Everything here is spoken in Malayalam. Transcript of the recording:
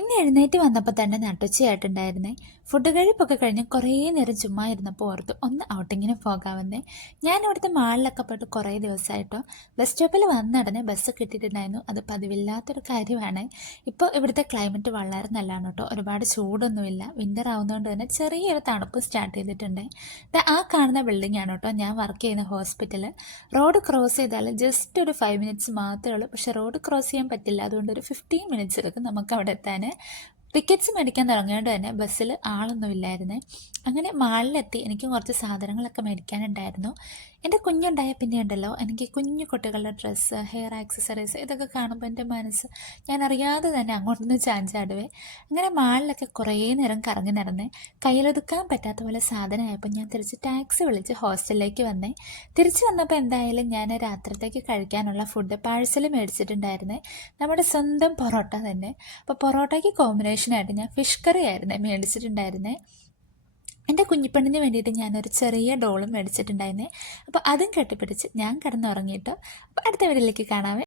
ഇന്ന് എഴുന്നേറ്റ് വന്നപ്പോൾ തന്നെ നട്ടുച്ചയായിട്ടുണ്ടായിരുന്നേ. ഫുഡ് കഴിപ്പൊക്കെ കഴിഞ്ഞ് കുറേ നേരം ചുമ്മാ ഇരുന്നപ്പോൾ ഓർത്തു ഒന്ന് ഔട്ടിങ്ങിന് പോകാമെന്നേ. ഞാൻ ഇവിടുത്തെ മാളിലൊക്കെ പോയിട്ട് കുറേ ദിവസമായിട്ടോ. ബസ് സ്റ്റോപ്പിൽ വന്നിടനെ ബസ് കിട്ടിയിട്ടുണ്ടായിരുന്നു. അത് പതിവില്ലാത്തൊരു കാര്യമാണ്. ഇപ്പോൾ ഇവിടുത്തെ ക്ലൈമറ്റ് വളരെ നല്ലതാണ് കേട്ടോ. ഒരുപാട് ചൂടൊന്നുമില്ല. വിൻ്റർ ആവുന്നതുകൊണ്ട് തന്നെ ചെറിയൊരു തണുപ്പ് സ്റ്റാർട്ട് ചെയ്തിട്ടുണ്ട്. ആ കാണുന്ന ബിൽഡിംഗ് ആണ് കേട്ടോ ഞാൻ വർക്ക് ചെയ്യുന്ന ഹോസ്പിറ്റൽ. റോഡ് ക്രോസ് ചെയ്താൽ ജസ്റ്റ് ഒരു 5 മിനിറ്റ്സ് മാത്രമേ ഉള്ളൂ. പക്ഷേ റോഡ് ക്രോസ് ചെയ്യാൻ പറ്റില്ല. അതുകൊണ്ട് ഒരു 15 മിനിറ്റ്സ് എടുക്കും നമുക്ക് അവിടെ എത്താൻ. ടിക്കറ്റ്സ് മേടിക്കാൻ തുടങ്ങിയോണ്ട് തന്നെ ബസ്സിൽ ആളൊന്നും ഇല്ലായിരുന്നേ. അങ്ങനെ മാളിലെത്തി എനിക്ക് കുറച്ച് സാധനങ്ങളൊക്കെ മേടിക്കാനുണ്ടായിരുന്നു. എൻ്റെ കുഞ്ഞുണ്ടായ പിന്നെ ഉണ്ടല്ലോ, എനിക്ക് കുഞ്ഞു കുട്ടികളുടെ ഡ്രസ്സ്, ഹെയർ ആക്സസറീസ് ഇതൊക്കെ കാണുമ്പോൾ എൻ്റെ മനസ്സ് ഞാൻ അറിയാതെ തന്നെ അങ്ങോട്ടൊന്ന് ചാഞ്ചാടുവേ. അങ്ങനെ മാളിലൊക്കെ കുറേ നേരം കറങ്ങി നടന്നേ. കയ്യിലൊതുക്കാൻ പറ്റാത്ത പോലെ സാധനമായപ്പോൾ ഞാൻ തിരിച്ച് ടാക്സി വിളിച്ച് ഹോസ്റ്റലിലേക്ക് വന്നേ. തിരിച്ചു വന്നപ്പോൾ എന്തായാലും ഞാൻ രാത്രിത്തേക്ക് കഴിക്കാനുള്ള ഫുഡ് പാഴ്സൽ മേടിച്ചിട്ടുണ്ടായിരുന്നേ. നമ്മുടെ സ്വന്തം പൊറോട്ട തന്നെ. അപ്പോൾ പൊറോട്ടയ്ക്ക് കോമ്പിനേഷനായിട്ട് ഞാൻ ഫിഷ് കറി ആയിരുന്നേ മേടിച്ചിട്ടുണ്ടായിരുന്നേ. എൻ്റെ കുഞ്ഞിപ്പെണ്ണിന് വേണ്ടിയിട്ട് ഞാനൊരു ചെറിയ ഡോളും മേടിച്ചിട്ടുണ്ടായിരുന്നേ. അപ്പോൾ അതും കെട്ടിപ്പിടിച്ച് ഞാൻ കിടന്നുറങ്ങിയിട്ടോ. അപ്പോൾ അടുത്ത വീട്ടിലേക്ക് കാണാമേ.